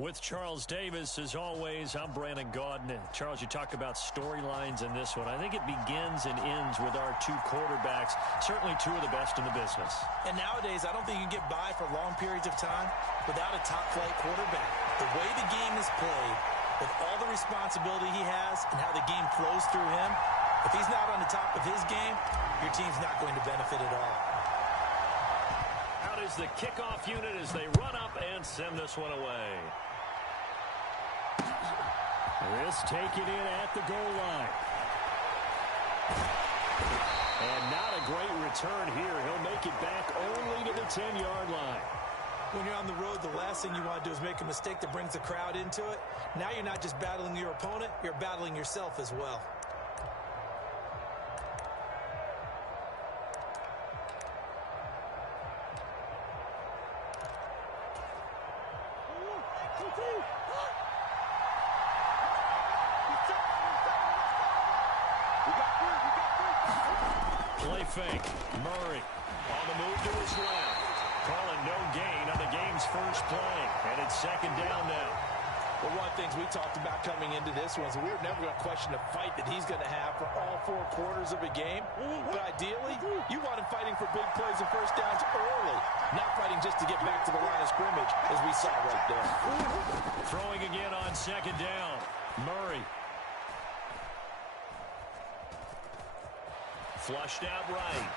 With Charles Davis, as always, I'm Brandon Gaudin. Charles, you talk about storylines in this one. I think it begins and ends with our two quarterbacks, certainly two of the best in the business. And nowadays, I don't think you can get by for long periods of time without a top-flight quarterback. The way the game is played, with all the responsibility he has and how the game flows through him, if he's not on the top of his game, your team's not going to benefit at all. Out is the kickoff unit as they run up and send this one away. This taken in at the goal line. And not a great return here. He'll make it back only to the 10-yard line. When you're on the road, the last thing you want to do is make a mistake that brings the crowd into it. Now you're not just battling your opponent, you're battling yourself as well. Play fake. Murray on the move to his left. Calling no gain on the game's first play. And it's second down now. Well, one of the things we talked about coming into this one is we were never going to question the fight that he's going to have for all 4 quarters of a game. But ideally, you want him fighting for big plays and first downs early, not fighting just to get back to the line of scrimmage, as we saw right there. Throwing again on second down. Murray. Flushed out right.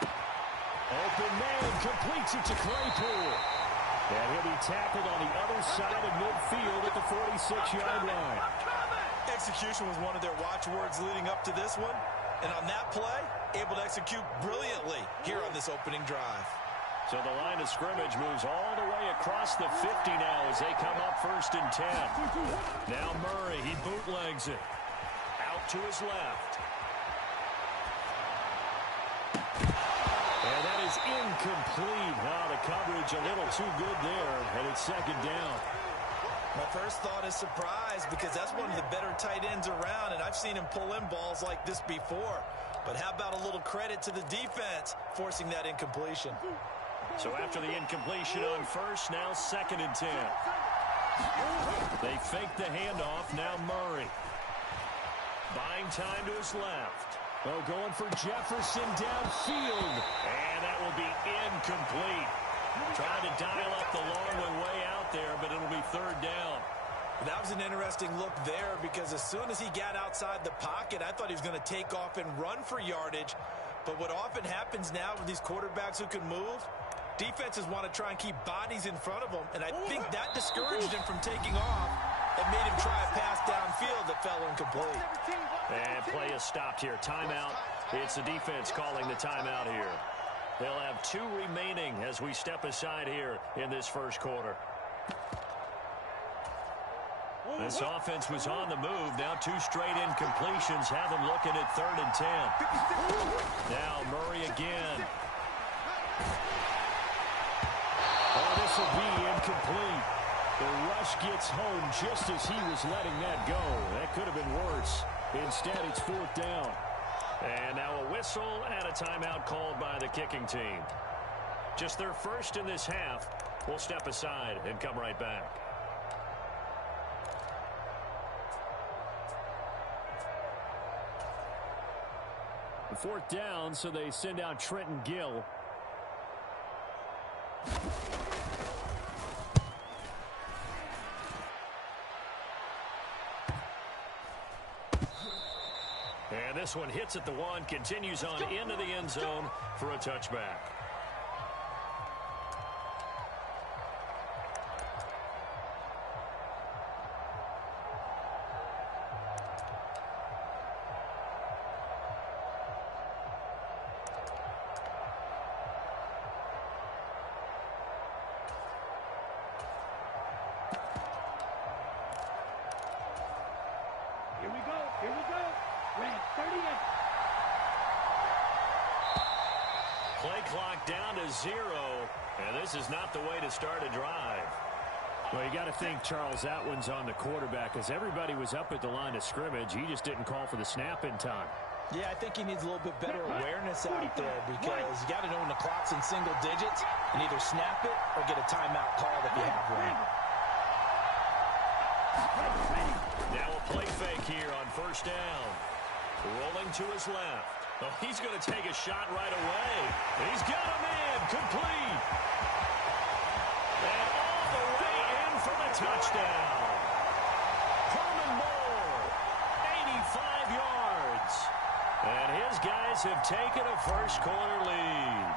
Open man, completes it to Claypool. And he'll be tackled on the other side of midfield at the 46-yard line. Execution was one of their watchwords leading up to this one. And on that play, able to execute brilliantly here on this opening drive. So the line of scrimmage moves all the way across the 50 now as they come up 1st and 10. Now Murray, he bootlegs it. Out to his left. And that is incomplete. Now the coverage a little too good there, and it's second down. My first thought is surprise because that's one of the better tight ends around, and I've seen him pull in balls like this before. But how about a little credit to the defense forcing that incompletion? So after the incompletion on first, now 2nd and 10. They fake the handoff. Now Murray. Buying time to his left. Oh, going for Jefferson downfield. And that will be incomplete. Trying to dial up the long one way out there, but it'll be 3rd down. That was an interesting look there because as soon as he got outside the pocket, I thought he was going to take off and run for yardage. But what often happens now with these quarterbacks who can move, defenses want to try and keep bodies in front of them, and I think that discouraged him from taking off and made him try a pass downfield that fell incomplete. And play is stopped here. Timeout. It's the defense calling the timeout here. They'll have 2 remaining as we step aside here in this first quarter. This offense was on the move. Now 2 straight incompletions have them looking at 3rd and 10. Now Murray again. Oh, this will be incomplete. The rush gets home just as he was letting that go. That could have been worse. Instead, it's 4th down. And now a whistle and a timeout called by the kicking team. Just their first in this half. We'll step aside and come right back. The 4th down, so they send out Trenton Gill. And this one hits at the 1, continues on into the end zone for a touchback. Here we go. Red 38. Play clock down to 0, and this is not the way to start a drive. Well, you got to think, Charles, that one's on the quarterback, as everybody was up at the line of scrimmage. He just didn't call for the snap in time. Yeah, I think he needs a little bit better awareness out there because you got to know when the clock's in single digits and either snap it or get a timeout called if you have one. Now a play fake here on first down. Rolling to his left. Oh, he's going to take a shot right away. He's got him in. Complete. And all the way in for the touchdown. Herman Moore, 85 yards. And his guys have taken a first-quarter lead.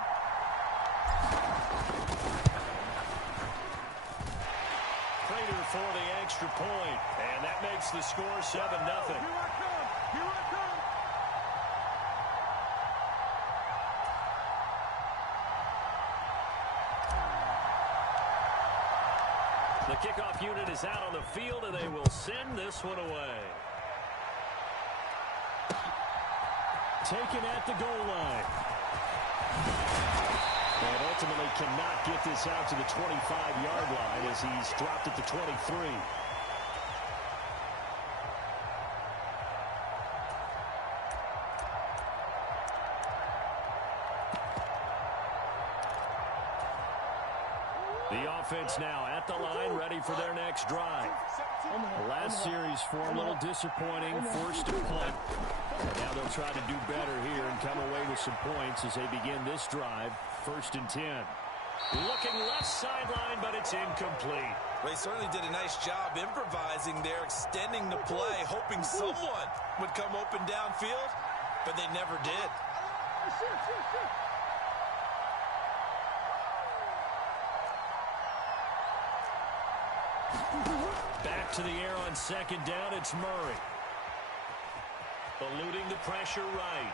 Prater for the extra point. And that makes the score 7-0. Here I come. Here I come. The kickoff unit is out on the field, and they will send this one away. Taken at the goal line. And ultimately cannot get this out to the 25-yard line as he's dropped at the 23. The offense now at the line, ready for their next drive. The last series for a little disappointing, forced to punt. Now they'll try to do better here and come away with some points as they begin this drive, 1st and 10. Looking left sideline, but it's incomplete. They certainly did a nice job improvising there, extending the play, hoping someone would come open downfield, but they never did. Back to the air on 2nd down, it's Murray. Eluding the pressure right.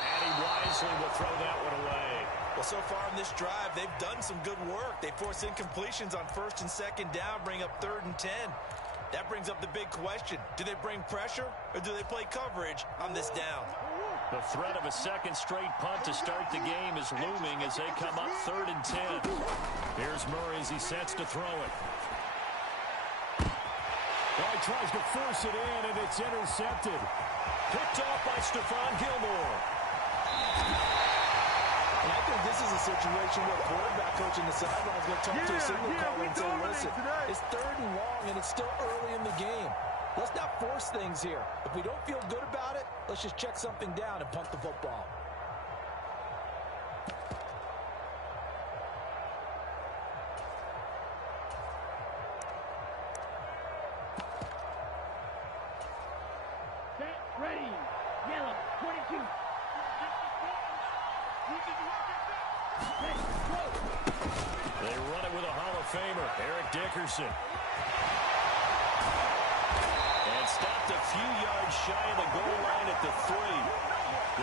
And he wisely will throw that one away. Well, so far in this drive, they've done some good work. They force incompletions on 1st and 2nd down, bring up 3rd and 10. That brings up the big question. Do they bring pressure or do they play coverage on this down? The threat of a second straight punt to start the game is looming as they come up 3rd and 10. Here's Murray as he sets to throw it. Well, he tries to force it in, and it's intercepted. Picked off by Stephon Gilmore. And I think this is a situation where quarterback coach in the sideline is going to talk to a signal caller and say, listen, it's 3rd and long, and it's still early in the game. Let's not force things here. If we don't feel good about it, let's just check something down and punt the football. Ready. Yellow. 22. They run it with a Hall of Famer, Eric Dickerson. And stopped a few yards shy of the goal line at the 3.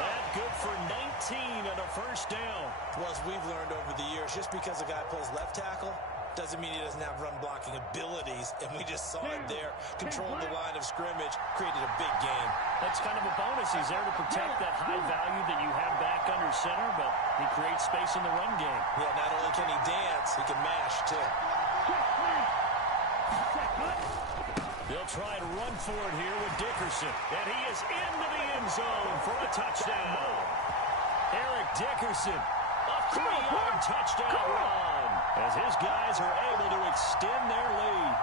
That good for 19 and a first down. Well, as we've learned over the years, just because a guy plays left tackle doesn't mean he doesn't have run blocking abilities, and we just saw it there. Controlled the line of scrimmage, created a big game. That's kind of a bonus. He's there to protect that high value that you have back under center, but he creates space in the run game. Yeah, not only can he dance, he can mash, too. They'll try and run for it here with Dickerson, and he is into the end zone for a touchdown. Eric Dickerson, a 3-yard touchdown run, as his guys are able to extend their lead.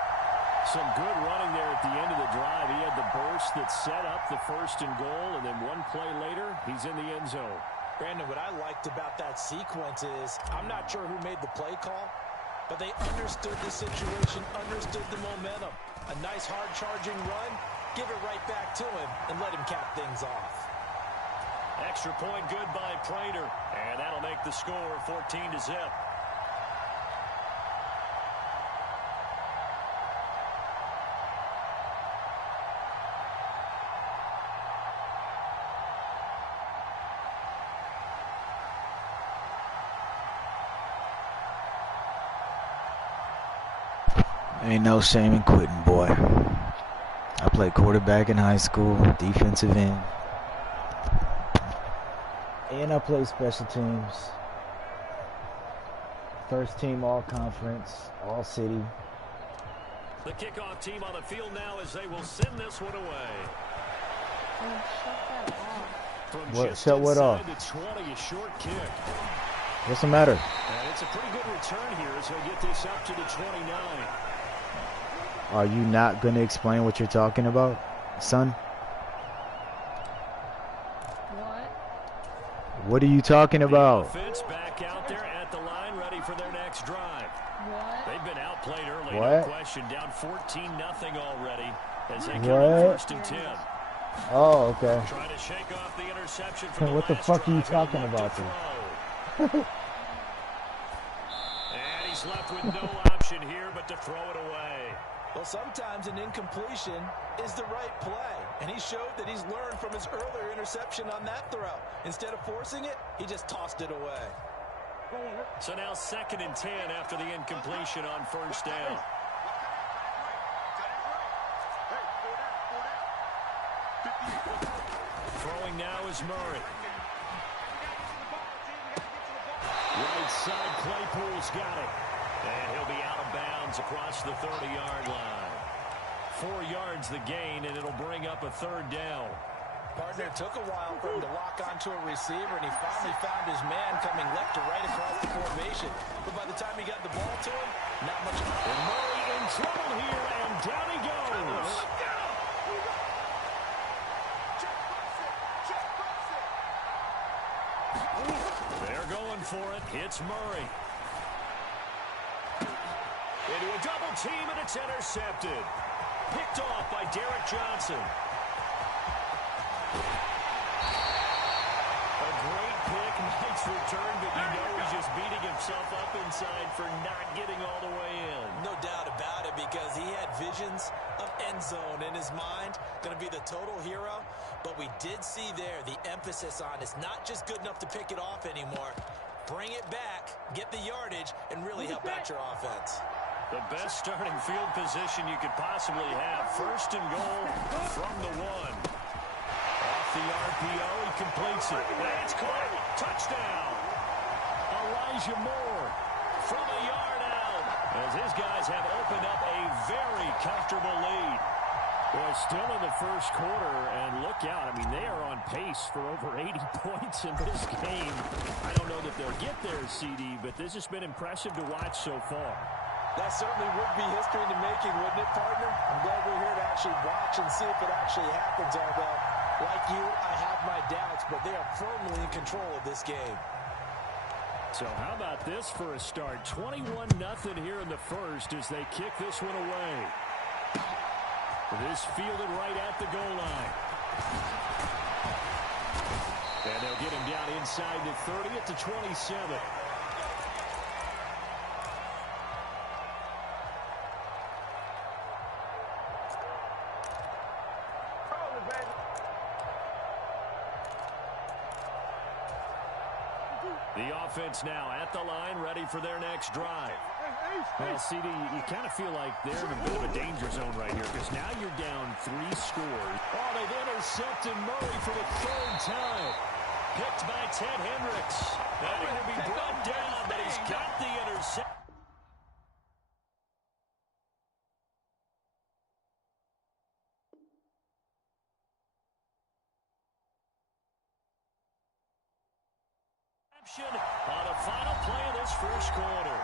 Some good running there at the end of the drive. He had the burst that set up the 1st and goal, and then one play later, he's in the end zone. Brandon, what I liked about that sequence is I'm not sure who made the play call, but they understood the situation, understood the momentum. A nice hard-charging run, give it right back to him, and let him cap things off. Extra point good by Prater, and that'll make the score 14-0. Ain't no shame in quitting, boy. I played quarterback in high school, defensive end. And I played special teams. First team all-conference, all-city. The kickoff team on the field now as they will send this one away. From What? Shut what off? The 20, a short kick. What's the matter? And it's a pretty good return here as he'll get this up to the 29. Are you not going to explain what you're talking about, son? What are you talking about? The offense back out there at the line, ready for their next drive. They've been outplayed early, no question. Down 14-0 already as they come in first and 10. Oh, okay. Trying to shake off the interception from what the fuck are you talking about, then? And he's left with no option here but to throw it away. Well, sometimes an incompletion is the right play, and he showed that he's learned from his earlier interception on that throw. Instead of forcing it, he just tossed it away. So now 2nd and 10 after the incompletion on first down. Throwing now is Murray. Right side, Claypool's got it. And he'll be out of bounds across the 30-yard line. 4 yards the gain, and it'll bring up a 3rd down. Partner, took a while for him to lock onto a receiver, and he finally found his man coming left to right across the formation. But by the time he got the ball to him, not much. And Murray in trouble here, and down he goes. They're going for it. It's Murray. Into a double team, and it's intercepted. Picked off by Derek Johnson. A great pick, nice return, but you know he's just beating himself up inside for not getting all the way in. No doubt about it, because he had visions of end zone in his mind. Going to be the total hero. But we did see there the emphasis on it's not just good enough to pick it off anymore. Bring it back, get the yardage, and really help out your offense. The best starting field position you could possibly have. 1st and goal from the 1. Off the RPO, he completes it. It's caught. Touchdown. Elijah Moore from a yard out, as his guys have opened up a very comfortable lead. Boy, still in the first quarter, and look out. I mean, they are on pace for over 80 points in this game. I don't know that they'll get there, CD, but this has been impressive to watch so far. That certainly would be history in the making, wouldn't it, partner? I'm glad we're here to actually watch and see if it actually happens, although, like you, I have my doubts, but they are firmly in control of this game. So how about this for a start? 21-0 here in the first as they kick this one away. This fielded right at the goal line. And they'll get him down inside the 30 at the 27. The offense now at the line, ready for their next drive. Well, CD, you kind of feel like they're in a bit of a danger zone right here because now you're down 3 scores. Oh, they've intercepted Murray for the 3rd time. Picked by Ted Hendricks. That will be brought down, but he's got the interception. On the final play of this first quarter.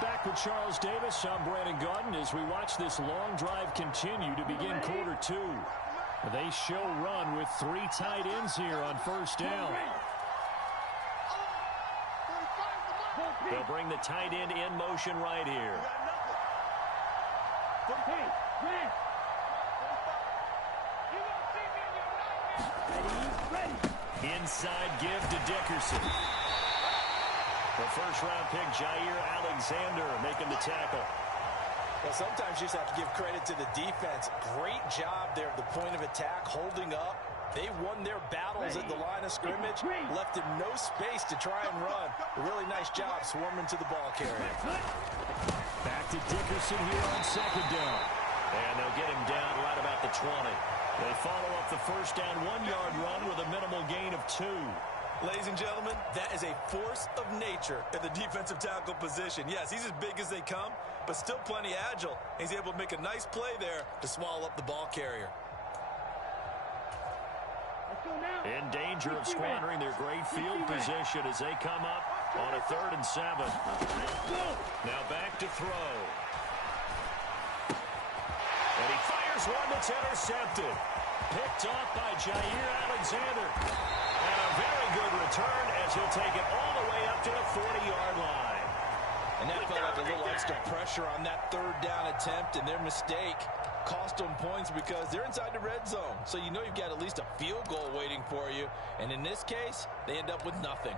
Back with Charles Davis, I'm Brandon Gaudin as we watch this long drive continue to begin quarter 2. They show run with 3 tight ends here on first down. They'll bring the tight end in motion right here. Inside give to Dickerson. The first-round pick, Jair Alexander, making the tackle. Well, sometimes you just have to give credit to the defense. Great job there at the point of attack, holding up. They won their battles at the line of scrimmage, left him no space to try and run. A really nice job swarming to the ball carrier. Back to Dickerson here on 2nd down. And they'll get him down right about the 20. They follow up the first down 1-yard run with a minimal gain of 2. Ladies and gentlemen, that is a force of nature at the defensive tackle position. Yes, he's as big as they come, but still plenty agile. He's able to make a nice play there to swallow up the ball carrier. In danger of squandering their great field position as they come up on a 3rd and 7. Now back to throw. Here's one that's intercepted. Picked off by Jair Alexander. And a very good return as he'll take it all the way up to the 40-yard line. And that felt like a little extra pressure on that third down attempt, and their mistake cost them points because they're inside the red zone. So you know you've got at least a field goal waiting for you. And in this case, they end up with nothing.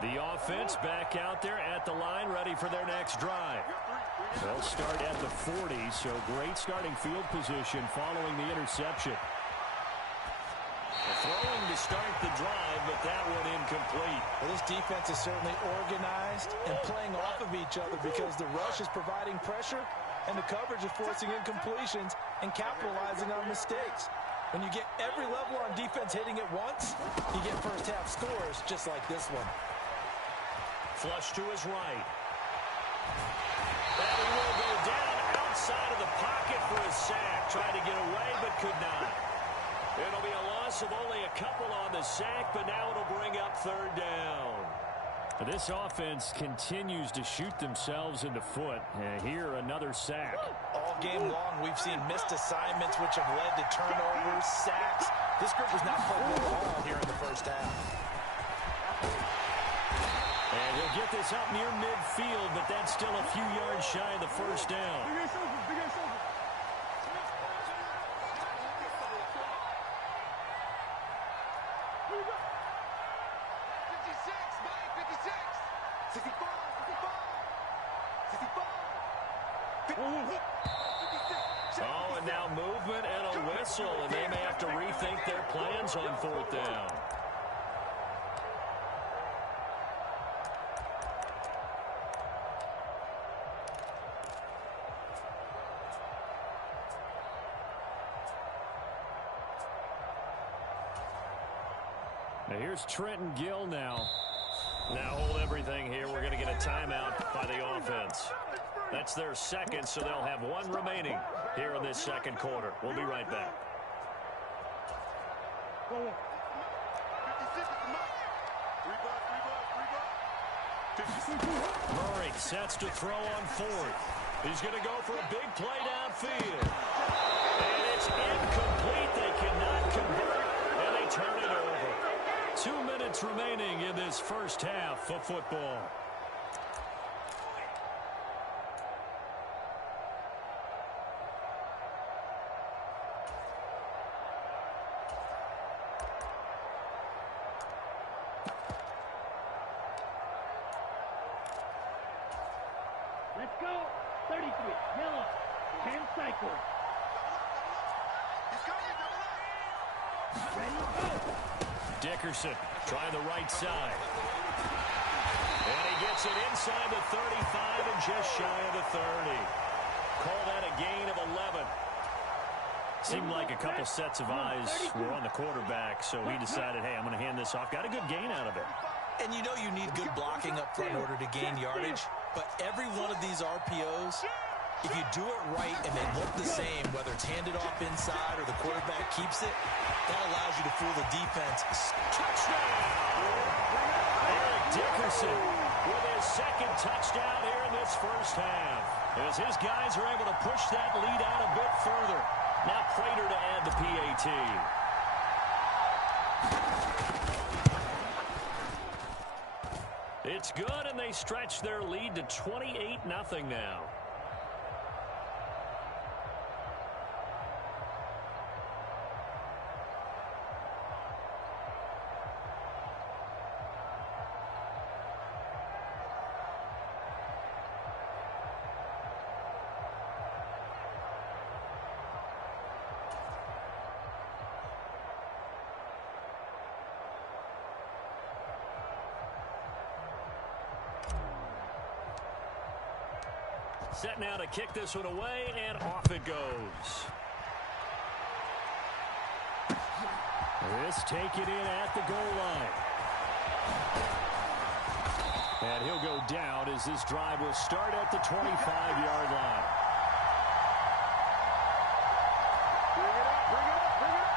The offense back out there at the line, ready for their next drive. They'll start at the 40, so great starting field position following the interception. Throwing to start the drive, but that one incomplete. Well, this defense is certainly organized and playing off of each other because the rush is providing pressure and the coverage is forcing incompletions and capitalizing on mistakes. When you get every level on defense hitting at once, you get first half scores just like this one. Flush to his right. And he will go down outside of the pocket for a sack. Tried to get away, but could not. It'll be a loss of only a couple on the sack, but now it'll bring up third down. This offense continues to shoot themselves in the foot. Here, another sack. All game long, we've seen missed assignments, which have led to turnovers, sacks. This group was not playing well at all here in the first half. And he'll get this up near midfield, but that's still a few yards shy of the first down. Oh, and now movement and a whistle, and they may have to rethink their plans on fourth down. Now here's Trenton Gill now. Now hold everything here. We're going to get a timeout by the offense. That's their second, so they'll have one remaining here in this second quarter. We'll be right back. Murray sets to throw on fourth. He's going to go for a big play downfield. And it's incomplete. They cannot convert, and they turn it over. 2 minutes remaining in this first half of football. Let's go. 33. Yellow. 10 cycle. Ready, go. Dickerson trying the right side. And he gets it inside the 35 and just shy of the 30. Call that a gain of 11. Seemed like a couple sets of eyes were on the quarterback, so he decided, hey, I'm going to hand this off. Got a good gain out of it. And you know you need good blocking up front in order to gain yardage, but every one of these RPOs, if you do it right and they look the same, whether it's handed off inside or the quarterback keeps it, that allows you to fool the defense. Touchdown! Eric Dickerson with his second touchdown here in this first half. As his guys are able to push that lead out a bit further. Now Prater to add the PAT. It's good, and they stretch their lead to 28-0 now. Set now to kick this one away, and off it goes. This take it in at the goal line. And he'll go down as this drive will start at the 25-yard line. Bring it up, bring it up, bring it up.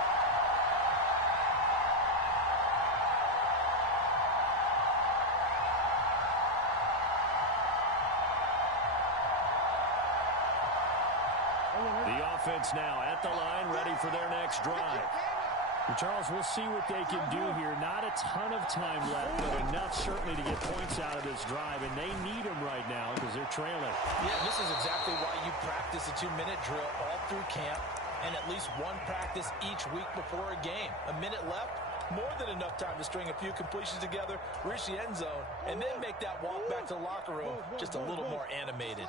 offense now at the line, ready for their next drive. Charles, we'll see what they can do here. Not a ton of time left, but enough certainly to get points out of this drive, and they need them right now because they're trailing. Yeah, this is exactly why you practice a 2-minute drill all through camp and at least one practice each week before a game. A minute left, more than enough time to string a few completions together, reach the end zone, and then make that walk back to the locker room just a little more animated.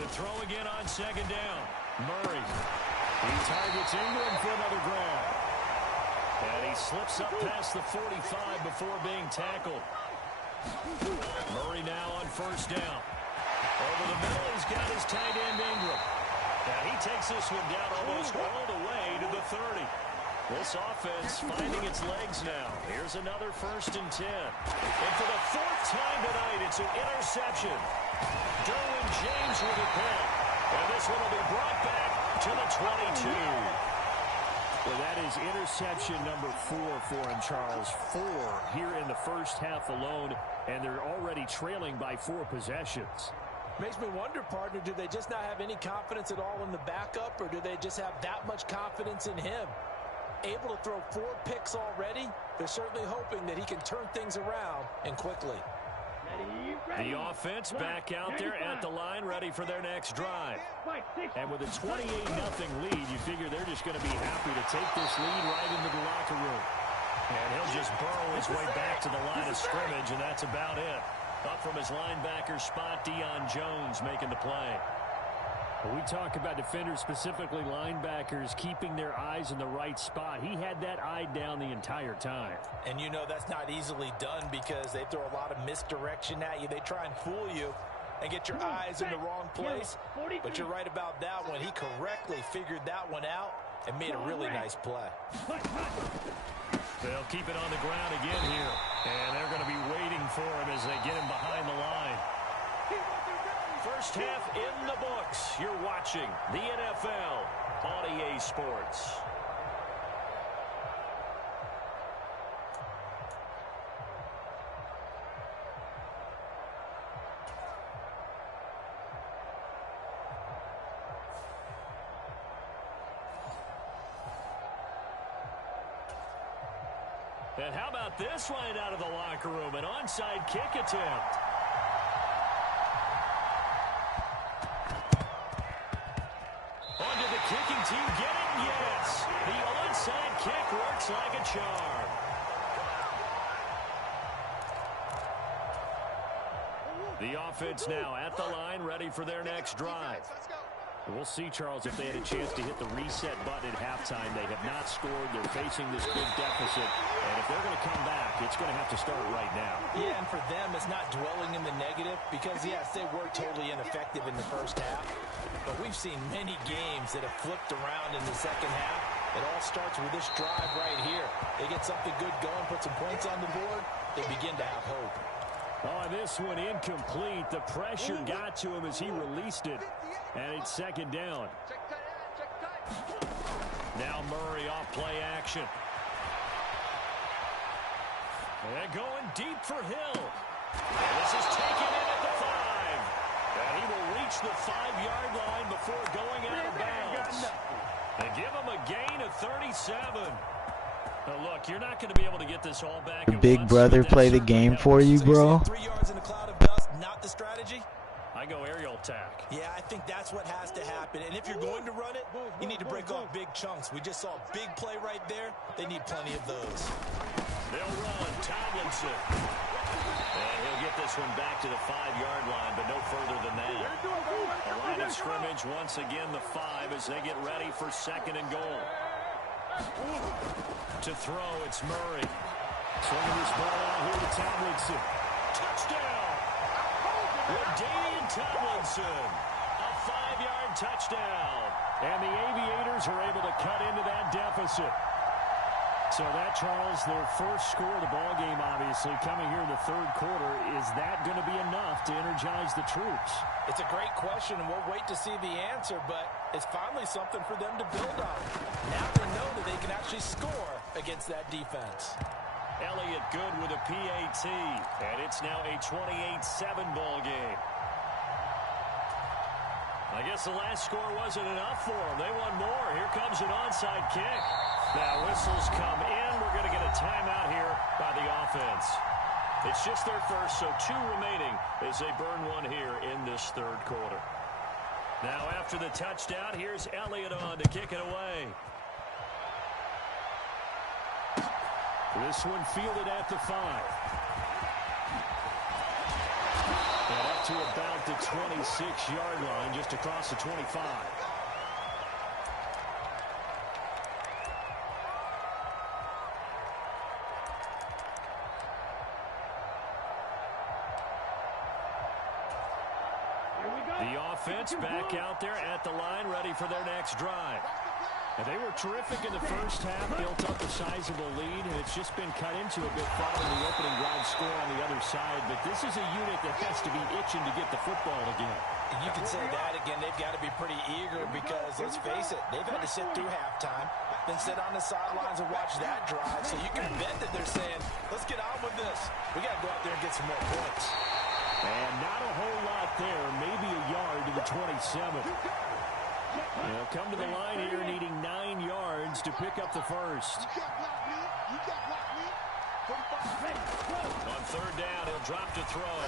To throw again on second down. Murray. He targets Ingram for another grab. And he slips up past the 45 before being tackled. Murray now on first down. Over the middle, he's got his tight end Ingram. And he takes this one down almost all the way to the 30. This offense finding its legs now. Here's another 1st and 10. And for the 4th time tonight, it's an interception. Derwin James with a pick. And this one will be brought back to the 22. Well, that is interception number 4 for him, Charles. 4 here in the first half alone, and they're already trailing by 4 possessions. Makes me wonder, partner, do they just not have any confidence at all in the backup, or do they just have that much confidence in him? Able to throw 4 picks already, they're certainly hoping that he can turn things around and quickly. The offense back out there at the line, ready for their next drive. And with a 28-0 lead, you figure they're just going to be happy to take this lead right into the locker room. And he'll just burrow his way back to the line of scrimmage, and that's about it. Up from his linebacker spot, Deion Jones making the play. When we talk about defenders, specifically linebackers, keeping their eyes in the right spot. He had that eye down the entire time. And you know that's not easily done because they throw a lot of misdirection at you. They try and fool you and get your eyes in the wrong place. But you're right about that one. He correctly figured that one out and made a really nice play. They'll keep it on the ground again here. And they're going to be waiting for him as they get him behind the line. First half in the books. You're watching the NFL on EA Sports. And how about this right out of the locker room? An onside kick attempt. Onto the kicking team. Get it? Yes. The onside kick works like a charm. The offense now at the line, ready for their next drive. We'll see, Charles, if they had a chance to hit the reset button at halftime. They have not scored. They're facing this big deficit. And if they're going to come back, it's going to have to start right now. Yeah, and for them, it's not dwelling in the negative because, yes, they were totally ineffective in the first half. But we've seen many games that have flipped around in the second half. It all starts with this drive right here. They get something good going, put some points on the board, they begin to have hope. Oh, this one incomplete. The pressure got to him as he released it. And it's second down. Now Murray off play action. And going deep for Hill. And this is taken in at the 5. And he will reach the 5-yard line before going out of bounds. And give him a gain of 37. Now look, you're not going to be able to get this all back. Big brother play the game for you, bro. 3 yards in a cloud of dust, not the strategy. I go aerial attack. Yeah, I think that's what has to happen. And if you're going to run it, you need to break off big chunks. We just saw a big play right there. They need plenty of those. They'll run. Tomlinson. And he'll get this one back to the 5-yard line, but no further than that. The line of scrimmage once again the 5 as they get ready for second and goal. To throw, it's Murray. Swinging this ball out here to Tomlinson. Touchdown! LaDainian Tomlinson, a 5-yard touchdown. And the Aviators are able to cut into that deficit. So that, Charles, their first score of the ballgame, obviously, coming here in the third quarter. Is that going to be enough to energize the troops? It's a great question, and we'll wait to see the answer, but it's finally something for them to build on. Now they know that they can actually score against that defense. Elliott good with a PAT, and it's now a 28-7 ball game. I guess the last score wasn't enough for them. They want more. Here comes an onside kick. Now whistles come in. We're going to get a timeout here by the offense. It's just their first, so 2 remaining as they burn one here in this third quarter. Now after the touchdown, here's Elliott on to kick it away. This one fielded at the 5. And up to about the 26-yard line, just across the 25. The offense back out there at the line, ready for their next drive. And they were terrific in the first half, built up a sizable lead, and it's just been cut into a bit following the opening drive score on the other side. But this is a unit that has to be itching to get the football again. And you can say that again. They've got to be pretty eager because, let's face it, they've had to sit through halftime, then sit on the sidelines and watch that drive. So you can bet that they're saying, let's get on with this. We got to go out there and get some more points. And not a whole lot there, maybe a yard to the 27. They'll come to the line here needing 9 yards to pick up the first. On third down, he'll drop to throw.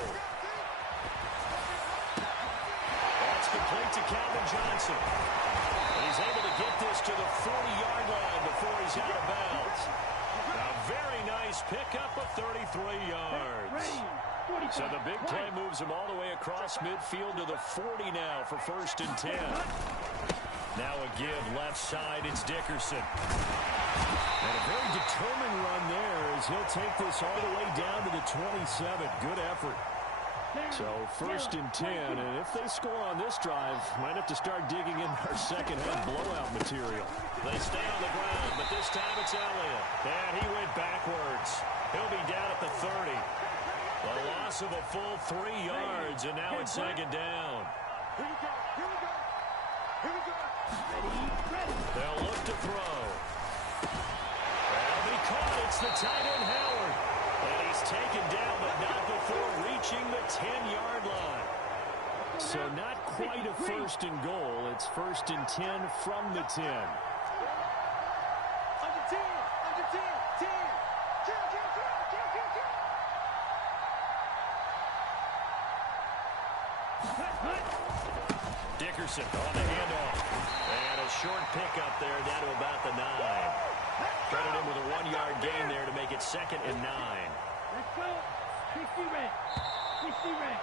That's complete to Calvin Johnson. And he's able to get this to the 40-yard line before he's out of bounds. A very nice pickup of 33 yards. So the big play moves him all the way across midfield to the 40 now for 1st and 10. Now a give left side. It's Dickerson. And a very determined run there as he'll take this all the way down to the 27. Good effort. So 1st and 10. And if they score on this drive, might have to start digging in our second half blowout material. They stay on the ground, but this time it's Elliott. And he went backwards. He'll be down at the 30. A loss of a full 3 yards, and now it's 2nd down. They'll look to throw. That'll be caught. It's the tight end, Howard. And he's taken down, but not before reaching the 10-yard line. So not quite a 1st and goal. It's 1st and 10 from the 10. Under 10, under 10, 10. Dickerson on the handoff. And a short pickup there down to about the 9. Credit him with a 1-yard gain there to make it 2nd and 9. Let's go. 60 red. 60 red.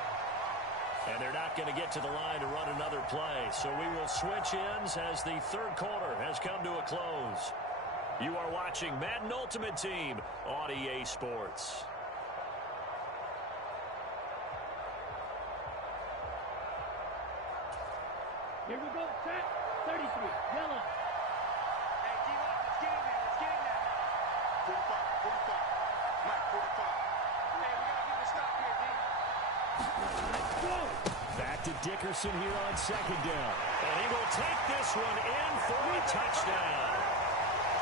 And they're not going to get to the line to run another play. So we will switch ends as the third quarter has come to a close. You are watching Madden Ultimate Team on EA Sports. Here we go. Set. 33. Yellow. Hey, D-Lock, let's get in there. Let's get in there. 45, 45. Mike, 45. Hey, we got to get a stop here, D. Let's go. Back to Dickerson here on 2nd down. And he will take this one in for a touchdown.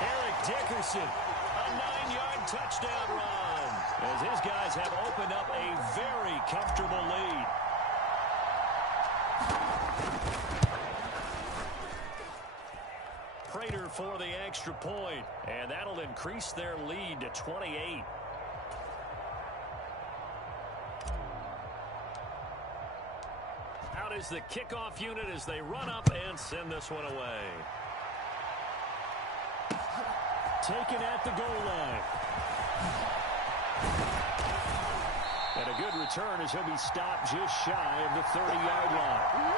Eric Dickerson, a 9-yard touchdown run. As his guys have opened up a very comfortable lead. Prater for the extra point, and that'll increase their lead to 28. Out is the kickoff unit as they run up and send this one away. Taken at the goal line. And a good return as he'll be stopped just shy of the 30-yard line.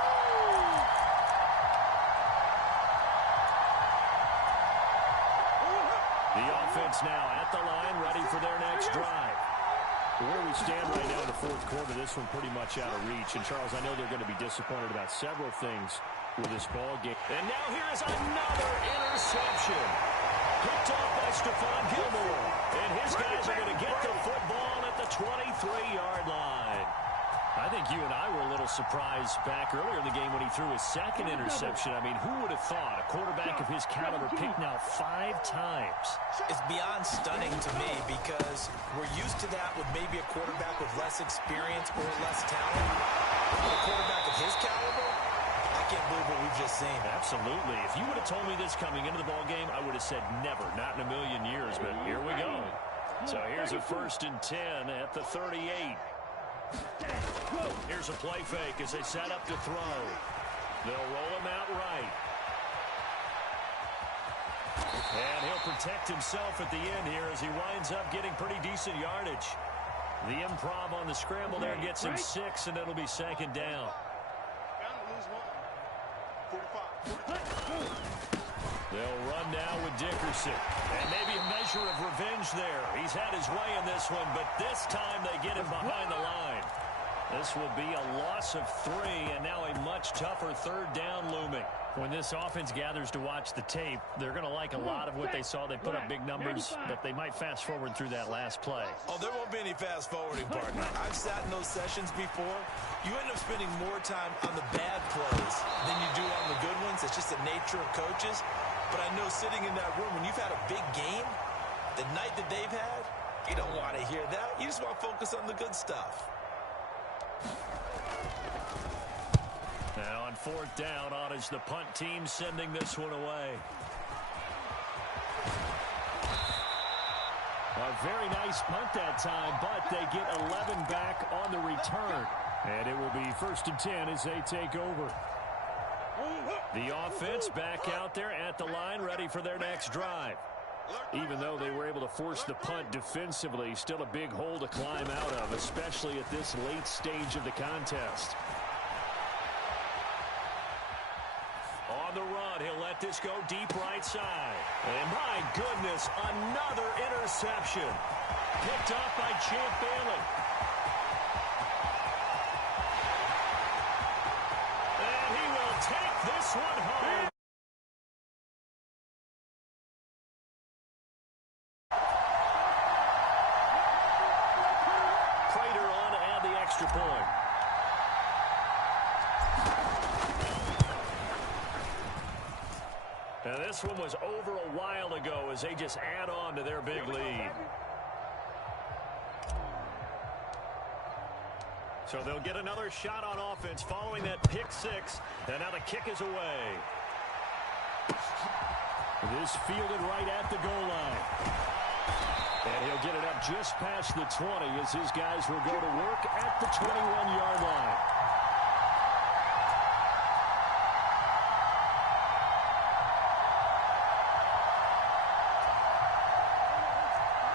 The offense now at the line, ready for their next drive. Where we stand right now in the fourth quarter, this one pretty much out of reach. And, Charles, I know they're going to be disappointed about several things with this ball game. And now here is another interception. Picked off by Stephon Gilmore. And his guys are going to get the football at the 23-yard line. I think you and I were a little surprised back earlier in the game when he threw his 2nd interception. I mean, who would have thought a quarterback of his caliber picked now 5 times? It's beyond stunning to me because we're used to that with maybe a quarterback with less experience or less talent. But a quarterback of his caliber, I can't seen. Absolutely. If you would have told me this coming into the ball game, I would have said never, not in a million years. But here we go. So here's a 1st and 10 at the 38. Here's a play fake as they set up to throw. They'll roll him out right. And he'll protect himself at the end here as he winds up getting pretty decent yardage. The improv on the scramble there gets him 6, and it'll be 2nd down. They'll run now with Dickerson. And maybe a measure of revenge there. He's had his way in this one, but this time they get him behind the line. This will be a loss of 3, and now a much tougher 3rd down looming. When this offense gathers to watch the tape, they're going to like a lot of what they saw. They put up big numbers, but they might fast forward through that last play. Oh, there won't be any fast forwarding, partner. I've sat in those sessions before. You end up spending more time on the bad plays than you do on the good ones. It's just the nature of coaches. But I know sitting in that room, when you've had a big game, the night that they've had, you don't want to hear that. You just want to focus on the good stuff. Now on 4th down, on is the punt team sending this one away. A very nice punt that time, but they get 11 back on the return. And it will be 1st and 10 as they take over. The offense back out there at the line, ready for their next drive. Even though they were able to force the punt defensively, still a big hole to climb out of, especially at this late stage of the contest. On the run, he'll let this go deep right side. And my goodness, another interception. Picked up by Champ Bailey. And he will take this one home. Prater on to add the extra point. Now this one was over a while ago as they just add on to their big lead. So they'll get another shot on offense following that pick 6. And now the kick is away. This fielded right at the goal line. And he'll get it up just past the 20 as his guys will go to work at the 21-yard line.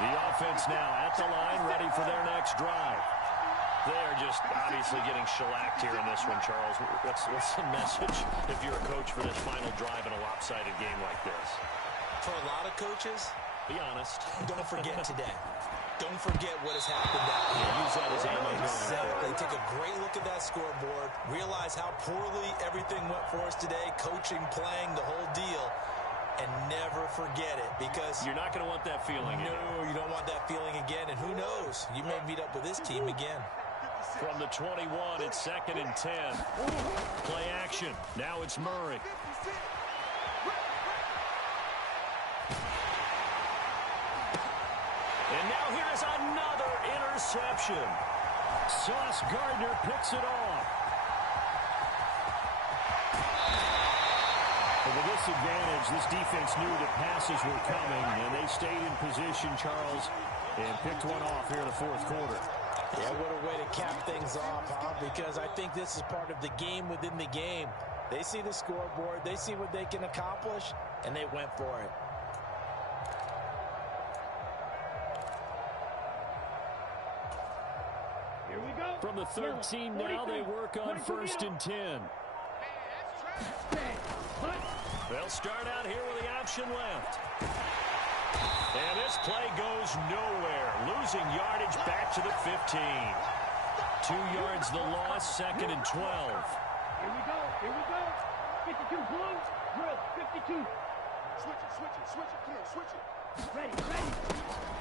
The offense now at the line, ready for their next drive. They're just obviously getting shellacked here in this one, Charles. What's the message if you're a coach for this final drive in a lopsided game like this? For a lot of coaches, be honest. Don't forget today. Don't forget what has happened out here. Use that as ammo. Exactly. Take a great look at that scoreboard. Realize how poorly everything went for us today. Coaching, playing, the whole deal. And never forget it, because you're not going to want that feeling again. No, you don't want that feeling again. And who knows? You may meet up with this team again. From the 21, it's 2nd and 10. Play action. Now it's Murray. And now here's another interception. Sauce Gardner picks it off. And with this advantage, this defense knew that passes were coming, and they stayed in position, Charles, and picked one off here in the 4th quarter. Yeah, what a way to cap things off, huh? Because I think this is part of the game within the game. They see the scoreboard, they see what they can accomplish, and they went for it. Here we go. From the 13 now, they work on 1st and 10. They'll start out here with the option left. And this play goes nowhere. Losing yardage back to the 15. 2 yards the loss, 2nd and 12. Here we go. Here we go. 52 blue. Drill. 52. Switch it. Come on, switch it. Ready.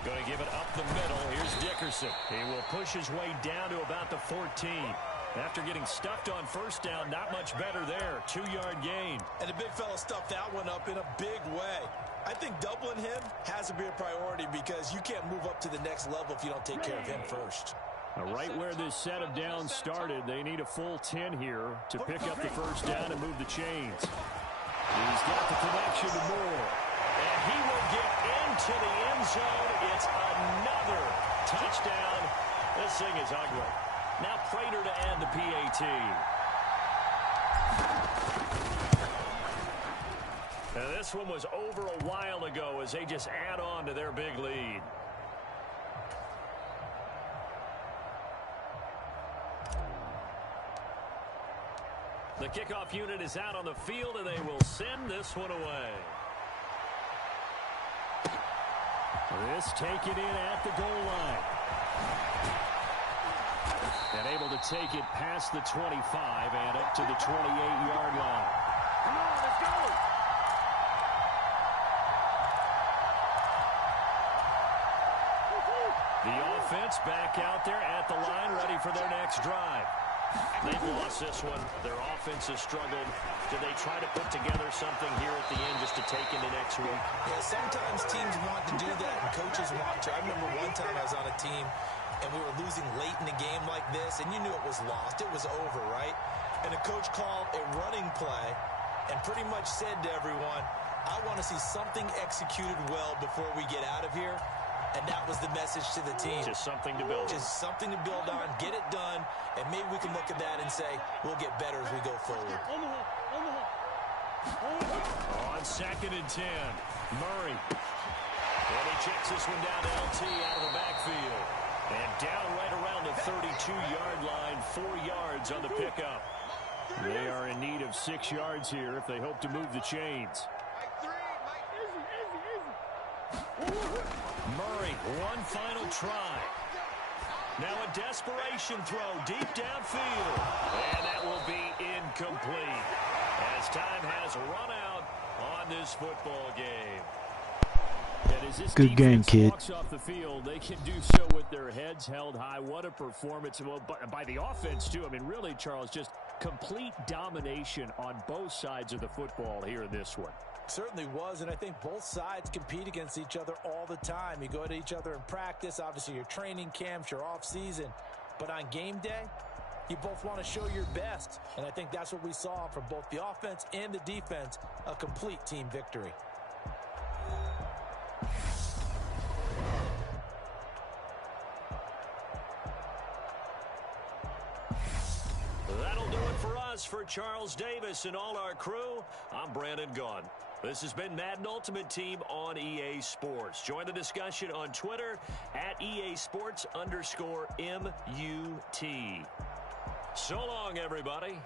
Going to give it up the middle. Here's Dickerson. He will push his way down to about the 14. After getting stuffed on 1st down, not much better there. 2-yard gain. And the big fella stuffed that one up in a big way. I think doubling him has to be a priority because you can't move up to the next level if you don't take care of him first. Right where this set of downs started, they need a full 10 here to pick up the first down and move the chains. He's got the connection to Moore. And he will get into the end zone. It's another touchdown. This thing is ugly. Now Prater to add the PAT. Now this one was over a while ago as they just add on to their big lead. The kickoff unit is out on the field, and they will send this one away. This taken in at the goal line. And able to take it past the 25 and up to the 28-yard line. Come on, let's go. The offense back out there at the line, ready for their next drive. They've lost this one. Their offense has struggled. Do they try to put together something here at the end just to take into next week? Yeah, sometimes teams want to do that, and coaches want to. I remember one time I was on a team, and we were losing late in the game like this, and you knew it was lost. It was over, right? And the coach called a running play and pretty much said to everyone, I want to see something executed well before we get out of here. And that was the message to the team. Just something to build on. Just something to build on, get it done, and maybe we can look at that and say, we'll get better as we go forward. On 2nd and 10, Murray. And he checks this one down to LT out of the backfield. And down right around the 32-yard line, 4 yards on the pickup. They are in need of 6 yards here if they hope to move the chains. Murray, one final try. Now a desperation throw deep downfield. And that will be incomplete as time has run out on this football game. And as this Good game, kid. walks off the field, they can do so with their heads held high. What a performance by the offense, too. I mean, really, Charles, just complete domination on both sides of the football here in this one. Certainly was, and I think both sides compete against each other all the time. You go to each other in practice, obviously your training camps, your off season, but on game day, you both want to show your best, and I think that's what we saw from both the offense and the defense, a complete team victory. That'll do it for us. For Charles Davis and all our crew, I'm Brandon Gaughan. This has been Madden Ultimate Team on EA Sports. Join the discussion on Twitter at EA Sports_MUT. So long, everybody.